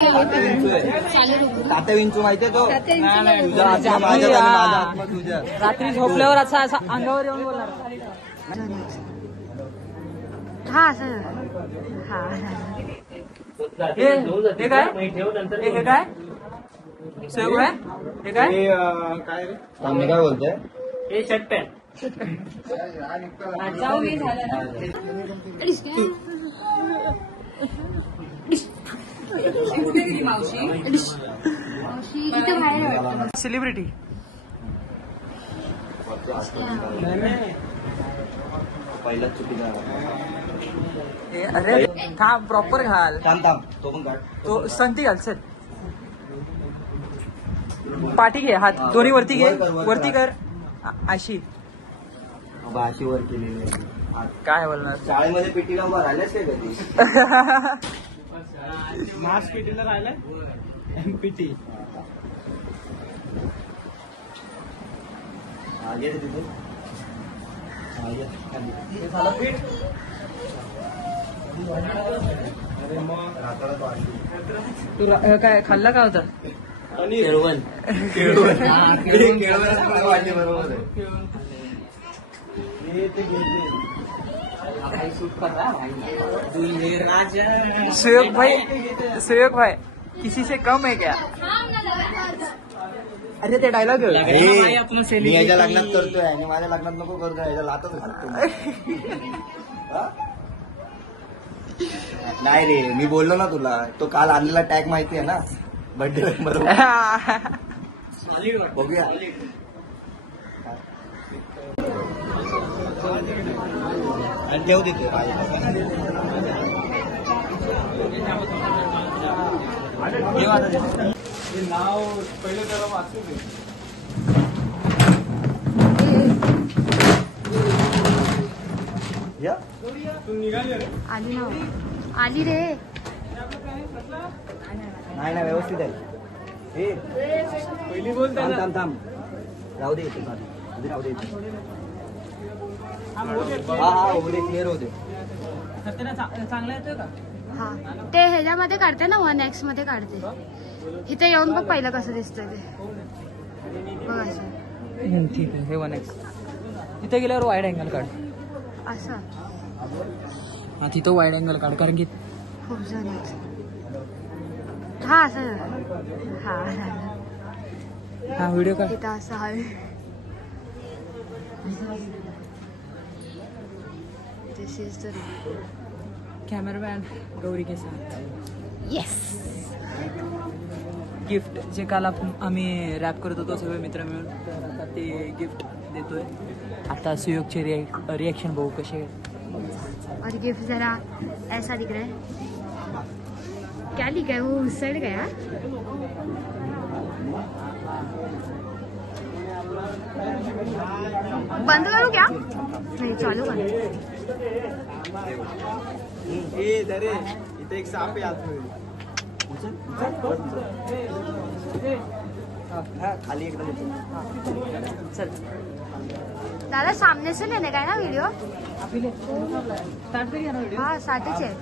तात्या विंचू माहितीये तो रात्री झोपल्यावर असा असा अंगावर येऊन बोलणार. हा सर हा हे काय हे काय सहयोग आहे हे काय काय आम्ही काय बोलतोय हे शर्ट पॅन्ट सेलिब्रिटी पहिलाच चुकीचा. अरे थांब प्रॉपर घाल. थांब थांब तो पण काढ. तो संती घाल सर. पाठी घे हात दोन्ही वरती घे वरती कर अशी अशी वर केलेली आहे. काय बोलणार. शाळेमध्ये पेटीला उभा राहिल्यास काय कधी मास पेटीला राहिलाय एमपीटी आगे तिथे तू काय खाल्ला का होता केळवण वाटले बरोबर सुयोग भाई किसी से कम है क्या. अरे ते डायलॉग मी याच्या लग्नात करतोय आणि माझ्या लग्नात नको करतोय याच्या लातच घालतो. नाही रे मी बोललो ना तुला तो काल आणलेला टॅग माहितीये ना बर्थडे बरोबर बघूया. आणि ठेव देते नाव पहिलं त्याला वाचू दे. तू निघाली रे. आली ना आली रे. नाही ना व्यवस्थित आहे. पहिली बोल त्याला. थांब थांब राहू दे राहू दे. हा होऊ दे क्लिअर होऊ दे. चांगला येतोय का. हा ते ह्याच्यामध्ये काढते ना 1x मध्ये काढते. इथे येऊन बघ पहिलं कसं दिसतंय ते बघ असं. ठीक आहे हे 1x तिथे गेल्यावर वाईड अँगल काढ असं. हा तिथं वाईड अँगल काढ कारण की खूप जण आहेत. हा असं हा हा व्हिडिओ काढ. इथं असं हवे. दिस इज द कॅमेरामॅन गौरी के साथ येस. गिफ्ट जे काल आम्ही रॅप करत होतो सगळे मित्र मिळून तर आता ते गिफ्ट देतोय. आता सुयोगचे रिएक्शन बघू कसे. और गिफ्ट जरा ऐसा दिख रहा है. क्या लिखा है वो उस साइड गया. बंद करूँ क्या. नहीं चालू कर. इथे एक साप आहे आतमध्ये. खाली एकदम चल दादा सामने से लेने का है ना वीडियो. स्टार्ट करूया ना व्हिडिओ. हाँ साठच आहे.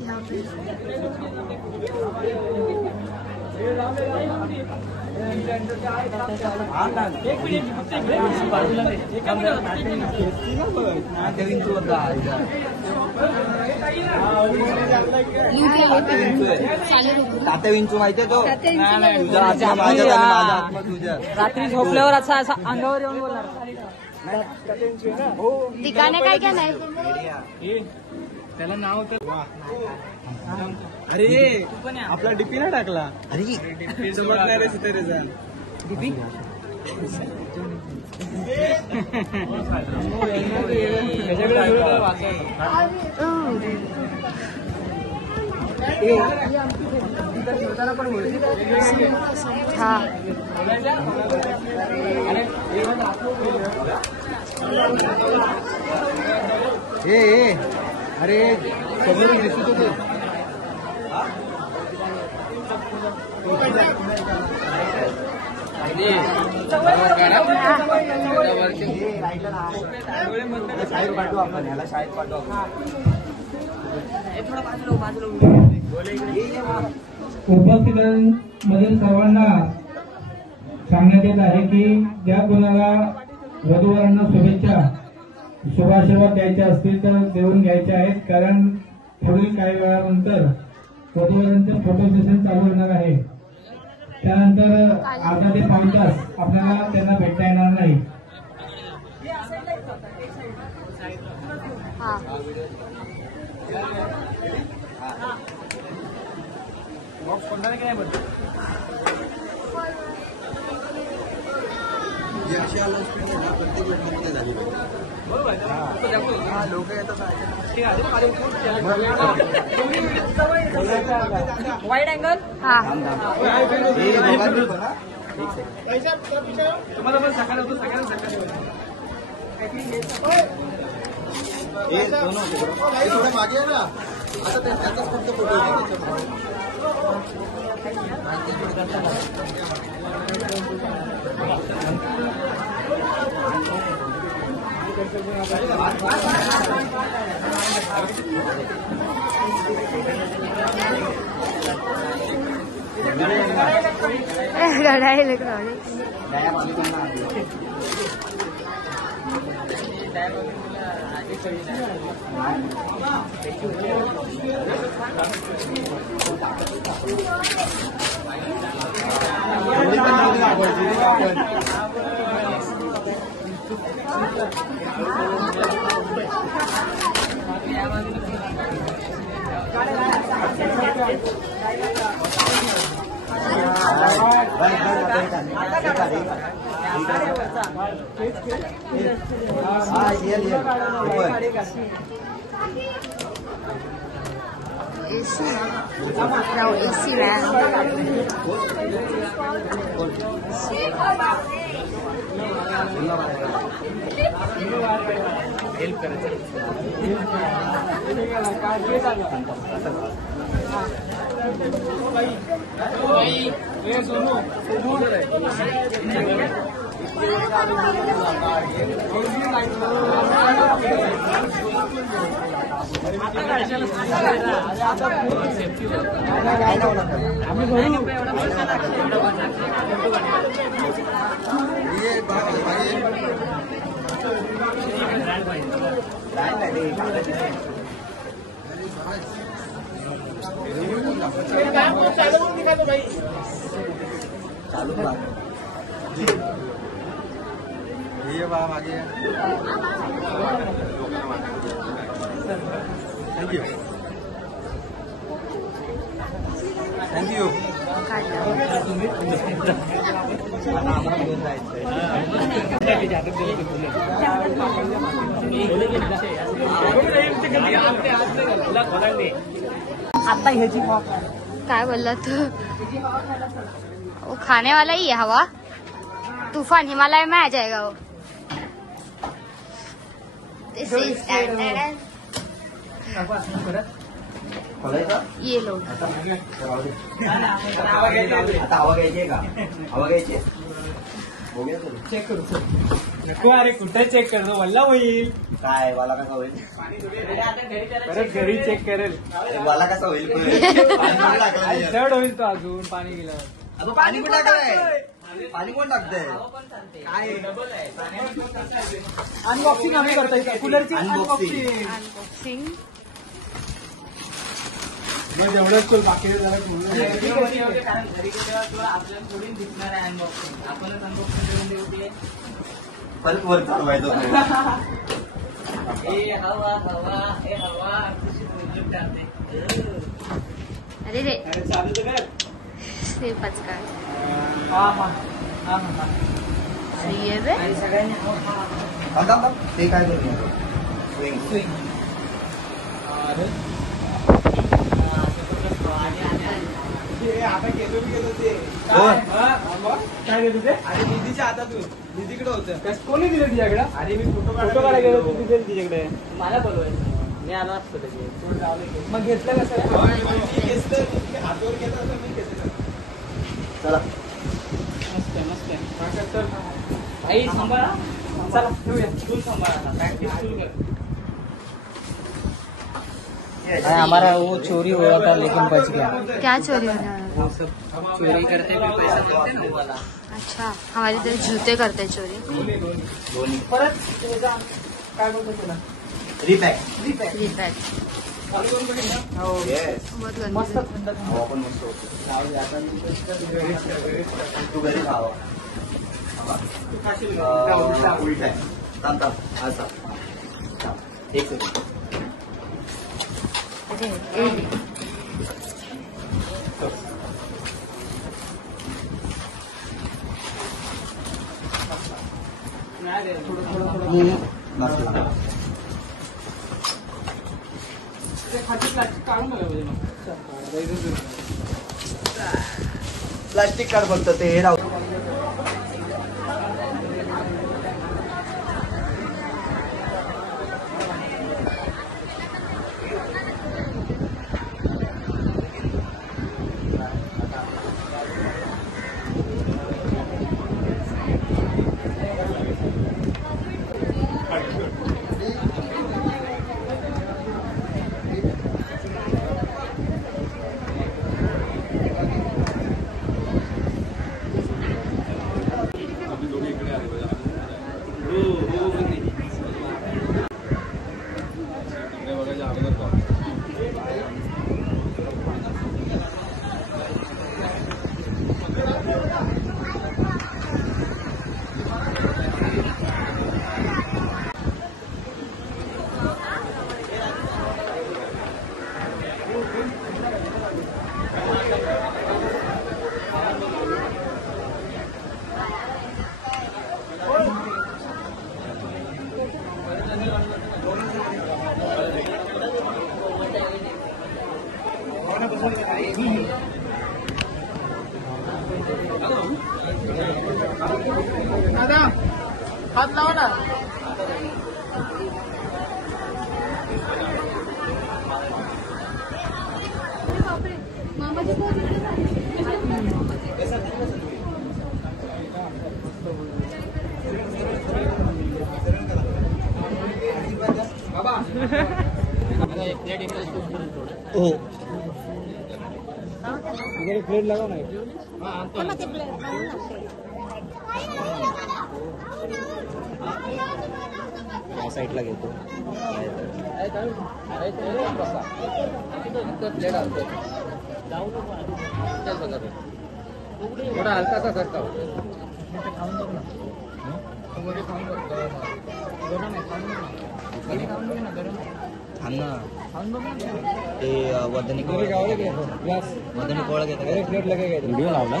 यहाँ पे तात्या विंचू माहितीये तो रात्री झोपल्यावर असा असा अंगावर येऊन बोलणार. दिखाने काय क्या नाही. त्याला नाव तर अरे आपला डीपी ना टाकला. अरे दीपी हा अरे समोर दिसत होते. शाळेत पाठवू आपण, ह्याला शाळेत पाठवू आपण. उपस्थितांमधील सर्वांना सांगण्यात येत आहे की ज्या कोणाला वधूवरांना शुभाशीर्वाद द्यायचे असतील तर देऊन घ्यायचे आहेत, कारण पुढील काही वेळानंतर वधूवरांचं फोटो सेशन चालू होणार आहे. त्यानंतर अर्धा ते पाऊण तास आपल्याला त्यांना भेटता येणार नाही. लोक येतात वाईड अँगल. हा तुम्हाला पण सकाळ होतो सगळ्यांना सकाळी थोडं मागे आहे ना. आता त्याचाच फक्त फोटो गडा इलेक्ट्रॉनिक्स. ये बाप आगे थैंक यू थैंक यू. आता ह्याची काय बोलला तू? वो खाने वाला ही है हवा. तूफान हिमालय में आ जाएगा वो. ये लो. आता हवा घ्यायची का? हवा घ्यायची चेक करू. नको अरे कुठे चेक करतो वल्ला होईल. काय वाला कसा होईल? परत घरी चेक करेल. वाला कसा होईल? पाणी टाकलं जड होईल तो अजून पाणी गेल्यावर. आता पाणी कोण टाकलंय? पाणी कोण टाकतंय? अनबॉक्सिंग आम्ही करतो इथं कूलरची अनबॉक्सिंग. अनबॉक्सिंग. मग एवढंच तो बाकी जरा परत वर चालवायचं अरे रे चालू कर. ते पचका. हा ये बे. ते काय करू? आता गेलो ते काय गेलो ते? अरे दीदीच्या हातातून दीदीकडे होतं. कोणी दिलं तिच्याकडे? अरे मी फोटो काढायला गेलो तिच्याकडे. मला बोलवायचं मी आलो असतो त्याची. मग घेतलं कसं? हातावर घेत असं मी घेतलं. चला मस्त मस्त. आई सांभाळा. चला ठेवूया. स्कूल सांभाळा. प्रॅक्टिस सुरू कर. हमारा वो चोरी हुआ था लेकिन बच गया। क्या चोरी होने वाला? वो सब चोरी करते फिर पैसा देते ना वो वाला। अच्छा, हमारे इधर जूते करते चोरी। परत काय बोलतो तुला रिपॅक रिपैट येस बहुत मस्त गंदी थंड हवा पण मस्त होते तू घरी खावा उलटा आहे थांब असा एक सेकंड अरे प्लास्टिक काढ फक्त ते हे राहू दादा हात लावा ना हो प्लेट लगा ना या साईडला घेतो थोडा हलकासा करता थांब ना ते वदनी वदनी कोळा घेता प्लेट लगे व्हिडिओ लावला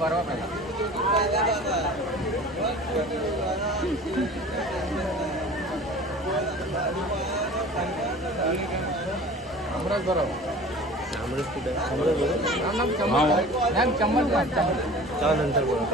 भरवा पहिला आमरस बरोबर आमरस कुठे चम्मच चला नंतर बोला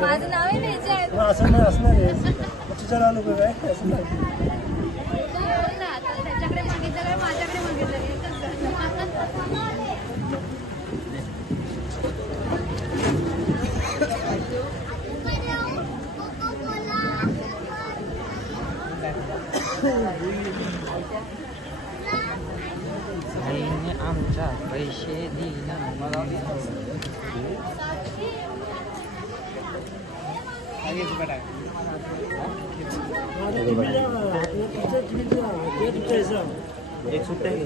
माझं नाव आहे न्यायचं असं नाही असणार आहे तुझ्या नाव नको काय असं नाही त्याच्याकडे मागितलं काय माझ्याकडे मागितलं आमच्या पैसे दिना एक सुट्ट्या घे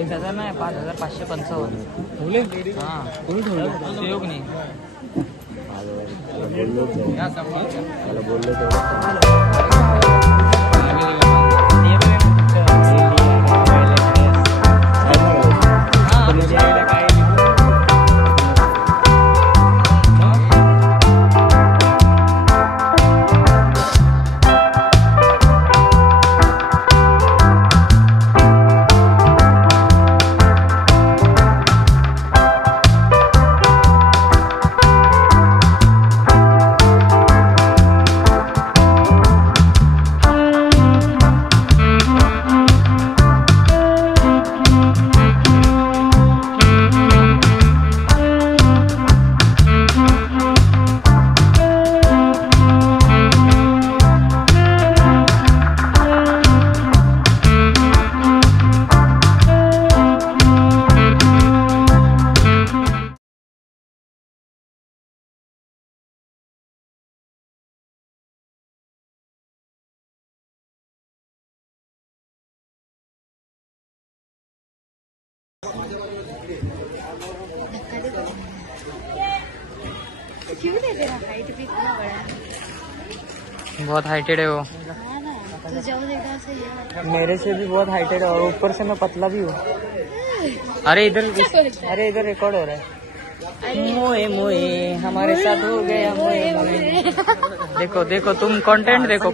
एक हजार नाही 5555 हा कोणी ठेवलं सहयोग नाही बोललो बहुत हाइटेड है वो, तो जाओ देखा सही मेरे से भी बहुत हाइटेड है और ऊपर से मैं पतला भी हूँ। अरे इधर रिकॉर्ड हो रहा है। मोए मोए हमारे साथ हो गया मोए मोए। देखो देखो तुम कंटेंट देखो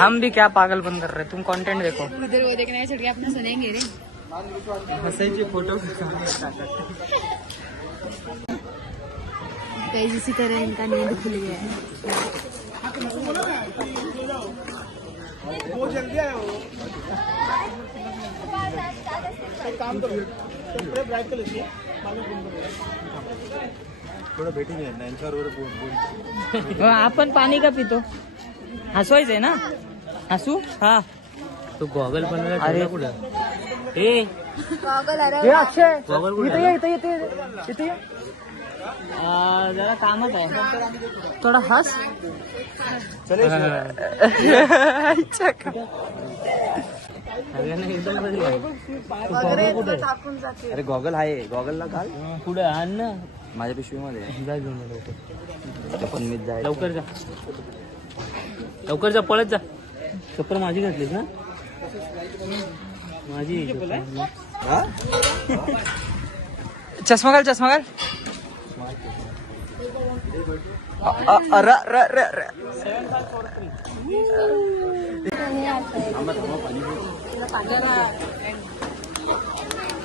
हम भी क्या पागलपन कर रहे हैं, तुम कंटेंट देखो। उधर वो देखना है, छोड़ के अपना सुनेंगे रे। हंसायची फोटो कहीं इसी तरह इनका नींद खुल गया है। वो जल्दी आए हो काम करो, कपड़े ब्राइट कर लेती है थोडं भेटून घ्या ना। आपण पाणी का पितो? हसवायचंय ना, हसू हा तो गॉगल बनवायला. अरे कुठं ए अक्षय इथे जरा कामच आहे, थोडा हस. अरे गॉगल आहे, गॉगलला घाल. पुढे आण ना माझ्या पिशवीमध्ये जा घेऊन ये लवकर. पण मी जाय लवकर जा पळत जा. चप्पल माझी घातलीस ना, माझी चष्मा घाल.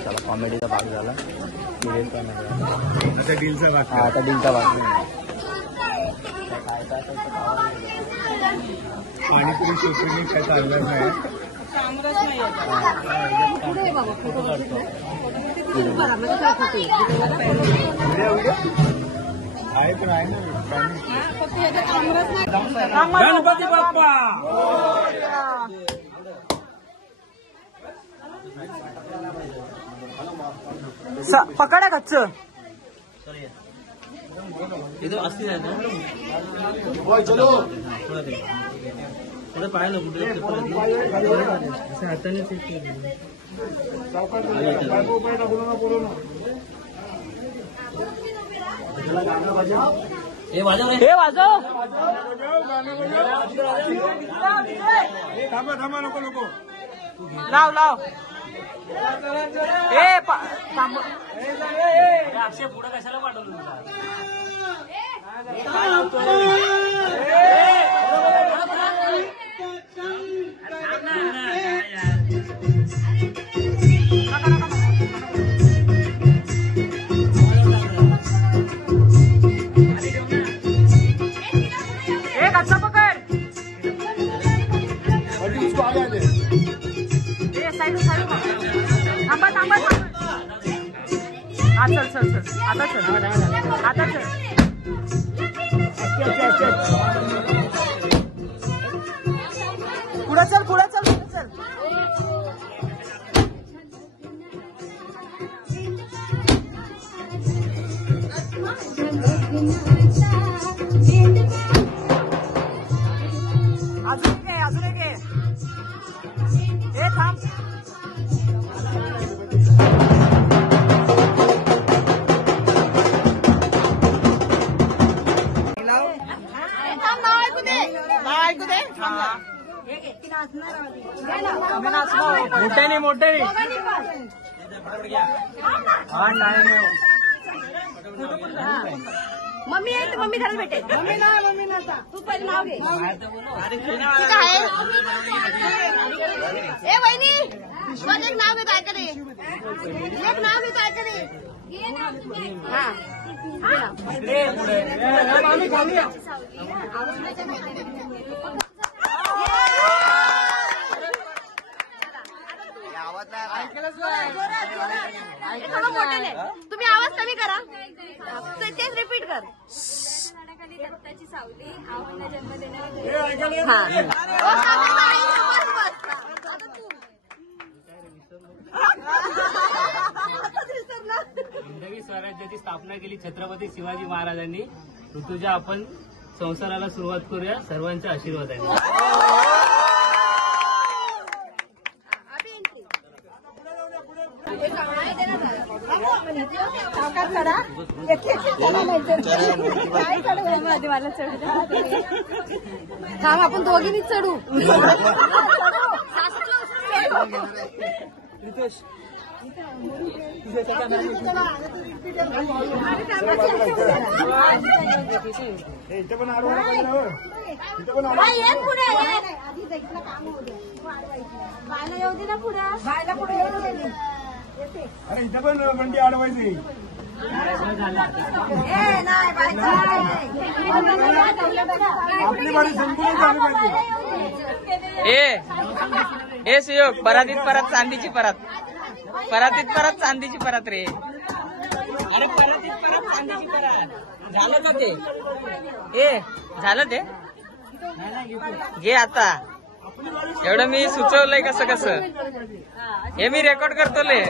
चला कॉमेडीचा भाग झाला, आता डीलचा भाग. पाणीपुरी शोषणी काय चाललं नाही. आहे पण आहे ना गणपती बाप्पा. पकडा कच्च इथं असती नाही ना. थोडं पाहिलं कुठे हाताने हे वाजव थांबा नको लाव अक्षय पुढे कशाला पाठवलं तुला. कच्चा पकड. थांबा. हा चल आता चल. पुढे चल. अजून एक हे थांब. मोठे मम्मी आहे, मम्मी घरात भेटेल. मम्मी ना तू पहिले नाव घे. ए वहिनी पण एक नाव घेतो ऐकले, हा तुम्ही आवाज कमी करा, तेच रिपीट कर. दत्ताची सावली आव्हाना जन्म देणारी हिंदवी स्वराज्याची स्थापना केली छत्रपती शिवाजी महाराजांनी. ऋतुजा आपण संसाराला सुरुवात करूया सर्वांच्या आशीर्वादाने. मला चढू द्या. थांब आपण दोघींनीच चढू. अरे इथं पण बंडी अडवायची. आपली बारी संपूर्ण झाली पाहिजे. ए सुयोग परातीत परत चांदीची परत. परातीत परत चांदीची परत रे. अरे परातीत परत चांदीची परत. झालं का ते? ए झालं ते? घे आता. एवढं मी सुचवलंय कसं कसं. हे मी रेकॉर्ड करतो रे.